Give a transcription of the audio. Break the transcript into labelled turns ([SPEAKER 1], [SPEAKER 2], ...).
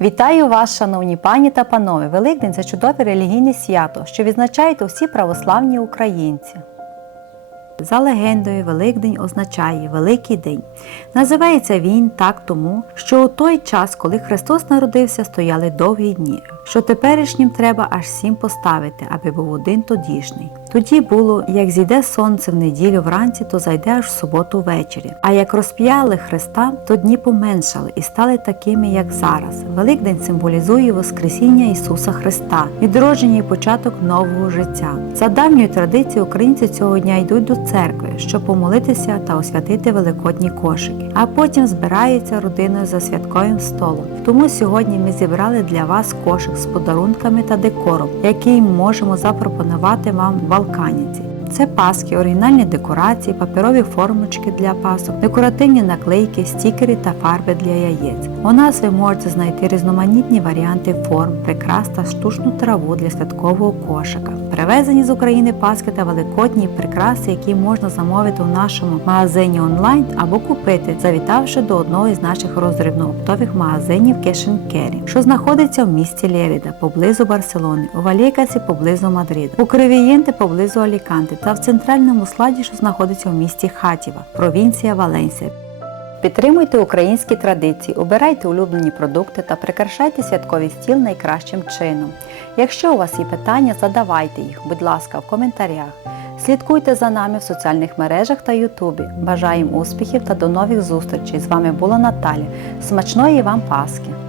[SPEAKER 1] Вітаю вас, шановні пані та панове! Великдень це чудове релігійне свято, що відзначають усі православні українці. За легендою, Великдень означає Великий день. Називається він так тому, що у той час, коли Христос народився, стояли довгі дні, що теперішнім треба аж сім поставити, аби був один тодішній. Тоді було, як зійде сонце в неділю вранці, то зайде аж в суботу ввечері. А як розп'яли Христа, то дні поменшали і стали такими, як зараз. Великдень символізує Воскресіння Ісуса Христа, відродження і початок нового життя. За давньою традицією українці цього дня йдуть до церкви, щоб помолитися та освятити великодні кошики, а потім збираються родиною за святковим столом. Тому сьогодні ми зібрали для вас кошик з подарунками та декором, який можемо запропонувати вам в Балканіці. Це паски, оригінальні декорації, паперові формочки для пасок, декоративні наклейки, стікери та фарби для яєць. У нас ви можете знайти різноманітні варіанти форм, прикрас та штучну траву для святкового кошика. Привезені з України паски та великодні прикраси, які можна замовити у нашому магазині онлайн або купити, завітавши до одного із наших роздрібно-оптових магазинів Cash Carry, що знаходиться в місті Лєріда, поблизу Барселони, у Валєкасі поблизу Мадрида, у Кривієнте поблизу Аліканти та в центральному складі, що знаходиться в місті Хатіва, провінція Валенсія. Підтримуйте українські традиції, обирайте улюблені продукти та прикрашайте святковий стіл найкращим чином. Якщо у вас є питання, задавайте їх, будь ласка, в коментарях. Слідкуйте за нами в соціальних мережах та Ютубі. Бажаємо успіхів та до нових зустрічей! З вами була Наталя. Смачної вам Пасхи!